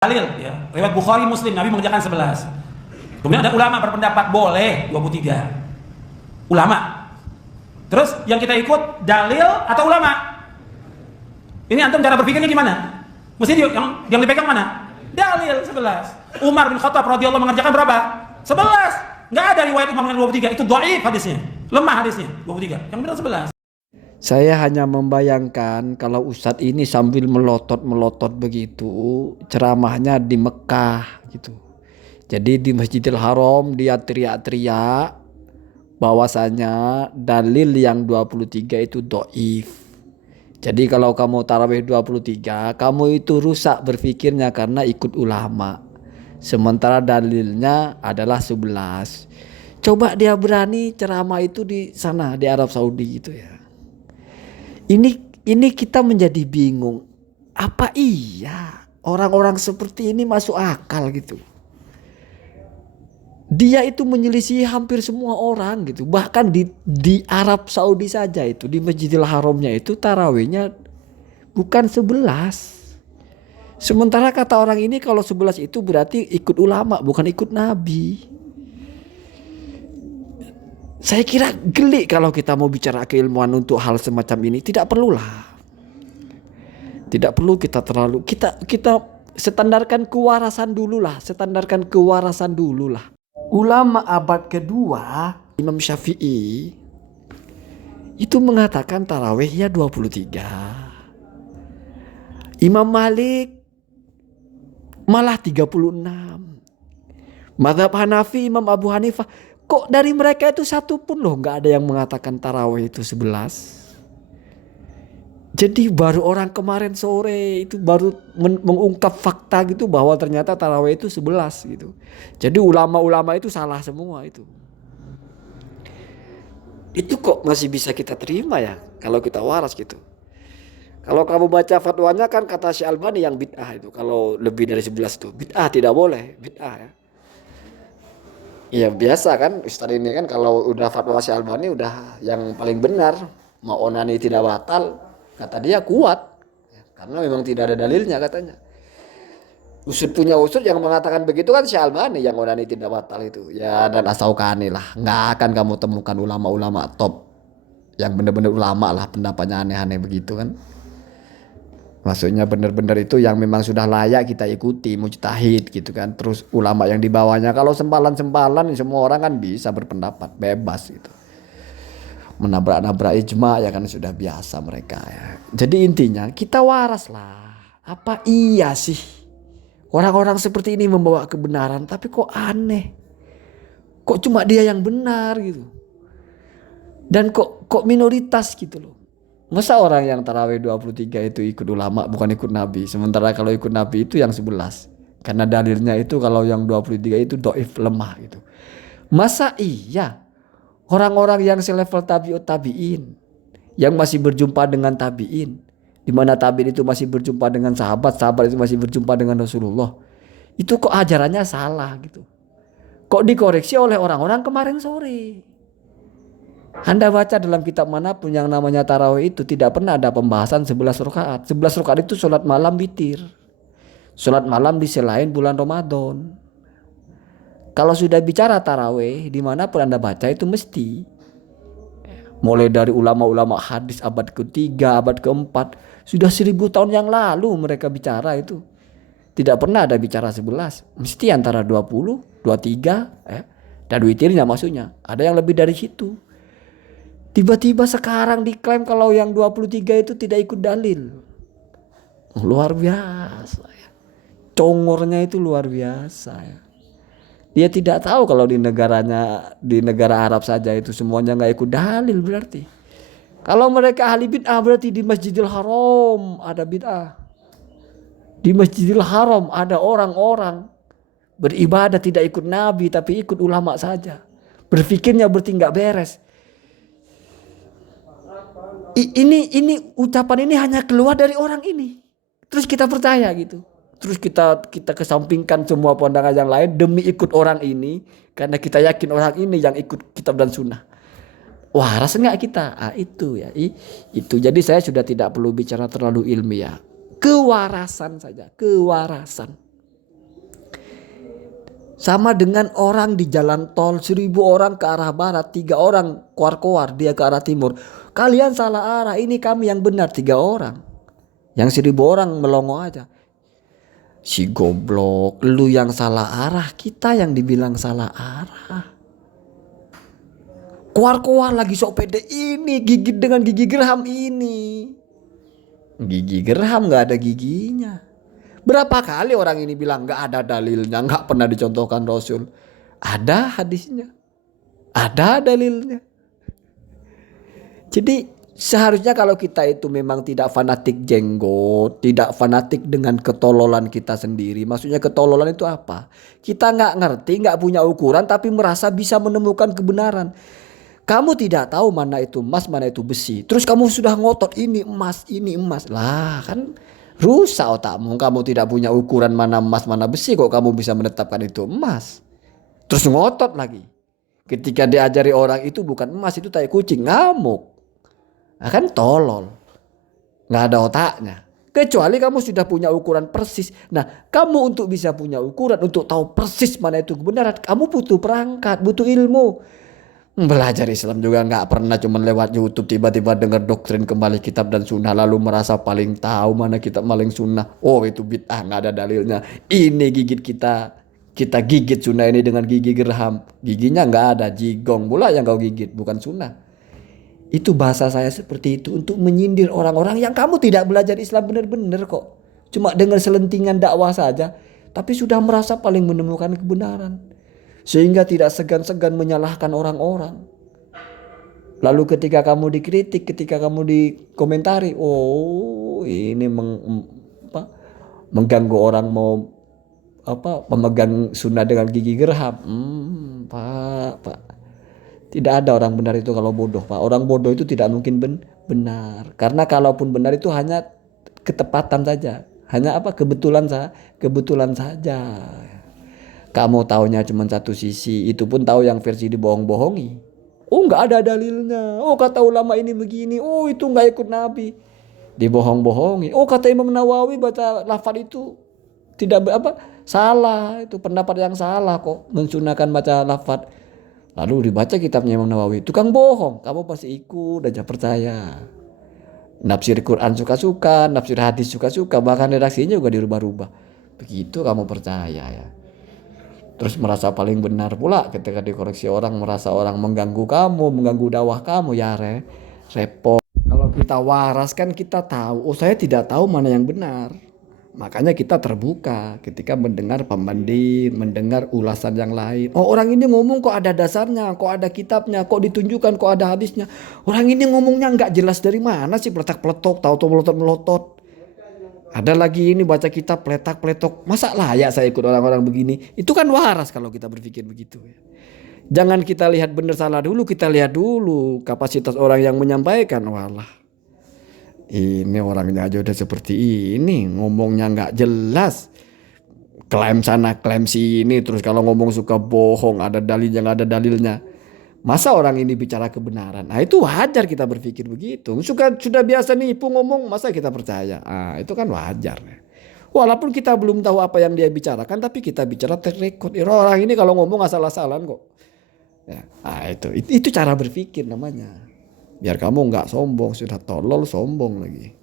Dalil ya, riwayat Bukhari Muslim Nabi mengerjakan 11. Kemudian ada ulama berpendapat boleh 23. Ulama. Terus yang kita ikut dalil atau ulama? Ini antum cara berpikirnya gimana? Mesti yang dipegang mana? Dalil 11. Umar bin Khattab radhiyallahu mengerjakan berapa? 11. Enggak ada riwayat Imam dengan 23. Itu dhaif hadisnya. Lemah hadisnya 23. Yang benar 11. Saya hanya membayangkan kalau Ustadz ini sambil melotot begitu ceramahnya di Mekah gitu. Jadi di Masjidil Haram dia teriak-teriak bahwasanya dalil yang 23 itu dhaif. Jadi kalau kamu tarawih 23, kamu itu rusak berpikirnya karena ikut ulama. Sementara dalilnya adalah 11. Coba dia berani ceramah itu di sana di Arab Saudi gitu ya. Ini kita menjadi bingung. Apa iya orang-orang seperti ini masuk akal gitu? Dia itu menyelisihi hampir semua orang gitu. Bahkan di Arab Saudi saja itu di Masjidil Haramnya itu tarawihnya bukan 11. Sementara kata orang ini kalau 11 itu berarti ikut ulama bukan ikut Nabi. Saya kira geli kalau kita mau bicara keilmuan untuk hal semacam ini. Tidak perlulah. Tidak perlu kita terlalu kita standarkan kewarasan dulu lah. Standarkan kewarasan dulu lah. Ulama abad kedua Imam Syafi'i itu mengatakan tarawihnya 23. Imam Malik malah 36. Mazhab Hanafi Imam Abu Hanifah, kok dari mereka itu satu pun loh nggak ada yang mengatakan tarawih itu 11. Jadi baru orang kemarin sore itu baru mengungkap fakta gitu bahwa ternyata tarawih itu 11 gitu. Jadi ulama-ulama itu salah semua itu. Itu kok masih bisa kita terima ya kalau kita waras gitu. Kalau kamu baca fatwanya kan kata Syekh Albani yang bid'ah itu kalau lebih dari 11 itu bid'ah, tidak boleh bid'ah ya. Iya biasa kan Ustadz ini kan kalau udah fatwa Syekh Albani udah yang paling benar. Mau onani tidak batal kata dia kuat karena memang tidak ada dalilnya katanya. Usut punya usut yang mengatakan begitu kan Syekh Albani yang onani tidak batal itu ya, dan As-Syaukani lah. Nggak akan kamu temukan ulama-ulama top yang benar-benar ulama lah pendapatnya aneh-aneh begitu kan. Maksudnya benar-benar itu yang memang sudah layak kita ikuti, mujtahid gitu kan. Terus ulama yang di bawahnya kalau sempalan-sempalan semua orang kan bisa berpendapat bebas gitu. Menabrak-nabrak ijma ya kan sudah biasa mereka ya. Jadi intinya kita waras lah. Apa iya sih orang-orang seperti ini membawa kebenaran tapi kok aneh. Kok cuma dia yang benar gitu. Dan kok minoritas gitu loh. Masa orang yang tarawih 23 itu ikut ulama bukan ikut Nabi. Sementara kalau ikut Nabi itu yang 11. Karena dalilnya itu kalau yang 23 itu dhaif lemah gitu. Masa iya orang-orang yang selevel tabi'ut tabi'in. Yang masih berjumpa dengan tabi'in. Di mana tabi'in itu masih berjumpa dengan sahabat. Sahabat itu masih berjumpa dengan Rasulullah. Itu kok ajarannya salah gitu. Kok dikoreksi oleh orang-orang kemarin sore. Anda baca dalam kitab manapun yang namanya tarawih itu tidak pernah ada pembahasan 11 rakaat. 11 rakaat itu sholat malam witir. Sholat malam di selain bulan Ramadan. Kalau sudah bicara tarawih dimanapun Anda baca itu mesti. Mulai dari ulama-ulama hadis abad ke-3, abad ke-4. Sudah 1000 tahun yang lalu mereka bicara itu. Tidak pernah ada bicara 11. Mesti antara 20, 23 dan witirnya maksudnya. Ada yang lebih dari situ. Tiba-tiba sekarang diklaim kalau yang 23 itu tidak ikut dalil. Luar biasa ya. Congornya itu luar biasa ya. Dia tidak tahu kalau di negaranya, di negara Arab saja itu semuanya nggak ikut dalil berarti. Kalau mereka ahli bid'ah berarti di Masjidil Haram ada bid'ah. Di Masjidil Haram ada orang-orang beribadah tidak ikut Nabi tapi ikut ulama saja. Berpikirnya berarti nggak beres. Ini ucapan ini hanya keluar dari orang ini. Terus kita percaya gitu. Terus kita kesampingkan semua pandangan yang lain demi ikut orang ini. Karena kita yakin orang ini yang ikut kitab dan sunnah. Waras enggak kita? Itu ya. Itu. Jadi saya sudah tidak perlu bicara terlalu ilmiah. Kewarasan saja. Kewarasan. Sama dengan orang di jalan tol, 1.000 orang ke arah barat, 3 orang keluar-keluar, dia ke arah timur. Kalian salah arah, ini kami yang benar, 3 orang. Yang 1.000 orang melongo aja. Si goblok, lu yang salah arah, kita yang dibilang salah arah. Keluar-keluar lagi sok pede ini, gigit dengan gigi geram ini. Gigi geram gak ada giginya. Berapa kali orang ini bilang gak ada dalilnya, gak pernah dicontohkan Rasul. Ada hadisnya, ada dalilnya. Jadi seharusnya kalau kita itu memang tidak fanatik jenggot, tidak fanatik dengan ketololan kita sendiri. Maksudnya ketololan itu apa? Kita gak ngerti, gak punya ukuran, tapi merasa bisa menemukan kebenaran. Kamu tidak tahu mana itu emas, mana itu besi. Terus kamu sudah ngotot ini emas, ini emas. Lah kan rusak otakmu. Kamu tidak punya ukuran mana emas, mana besi. Kok kamu bisa menetapkan itu emas? Terus ngotot lagi. Ketika diajari orang itu bukan emas, itu tai kucing, ngamuk. Nah, kan tolol. Nggak ada otaknya. Kecuali kamu sudah punya ukuran persis. Nah, kamu untuk bisa punya ukuran, untuk tahu persis mana itu kebenaran, kamu butuh perangkat, butuh ilmu. Belajar Islam juga nggak pernah cuma lewat YouTube tiba-tiba dengar doktrin kembali kitab dan sunnah lalu merasa paling tahu mana kitab paling sunnah. Oh itu bid'ah, nggak ada dalilnya. Ini gigit kita gigit sunnah ini dengan gigi geraham. Giginya nggak ada, jigong pula yang kau gigit, bukan sunnah. Itu bahasa saya seperti itu untuk menyindir orang-orang yang kamu tidak belajar Islam benar-benar kok. Cuma dengar selentingan dakwah saja, tapi sudah merasa paling menemukan kebenaran. Sehingga tidak segan-segan menyalahkan orang-orang. Lalu ketika kamu dikritik, ketika kamu dikomentari, oh ini mengganggu orang mau memegang sunnah dengan gigi geraham. Pak. Tidak ada orang benar itu kalau bodoh, Pak. Orang bodoh itu tidak mungkin benar. Karena kalaupun benar itu hanya ketepatan saja. Hanya kebetulan saja. Kamu taunya cuma satu sisi, itu pun tahu yang versi dibohong-bohongi. Oh nggak ada dalilnya. Oh kata ulama ini begini. Oh itu nggak ikut Nabi. Dibohong-bohongi. Oh kata Imam Nawawi baca lafaz itu tidak salah. Itu pendapat yang salah kok mensunahkan baca lafaz. Lalu dibaca kitabnya Imam Nawawi. Tukang bohong. Kamu pasti ikut aja percaya. Nafsir Quran suka-suka, nafsir hadis suka-suka, bahkan redaksinya juga dirubah-rubah. Begitu kamu percaya ya. Terus merasa paling benar pula ketika dikoreksi orang, merasa orang mengganggu kamu, mengganggu dakwah kamu, ya repot. Kalau kita waras kan kita tahu, oh saya tidak tahu mana yang benar. Makanya kita terbuka ketika mendengar pembanding, mendengar ulasan yang lain. Oh orang ini ngomong kok ada dasarnya, kok ada kitabnya, kok ditunjukkan, kok ada hadisnya. Orang ini ngomongnya nggak jelas dari mana sih, peletak-peletok, tahu-tahu melotot-melotot. Ada lagi ini baca kitab peletak-peletok. Masa layak saya ikut orang-orang begini? Itu kan waras kalau kita berpikir begitu. Jangan kita lihat benar salah dulu, kita lihat dulu kapasitas orang yang menyampaikan. Walah, ini orangnya aja udah seperti ini, ngomongnya nggak jelas. Klaim sana, klaim sini, terus kalau ngomong suka bohong, ada dalilnya nggak ada dalilnya. Masa orang ini bicara kebenaran? Nah itu wajar kita berpikir begitu. Sudah biasa nipu ngomong, masa kita percaya? Ah itu kan wajar. Walaupun kita belum tahu apa yang dia bicarakan, tapi kita bicara terrekod. Orang ini kalau ngomong asal-asalan kok. Ya, nah itu cara berpikir namanya. Biar kamu nggak sombong, sudah tolol sombong lagi.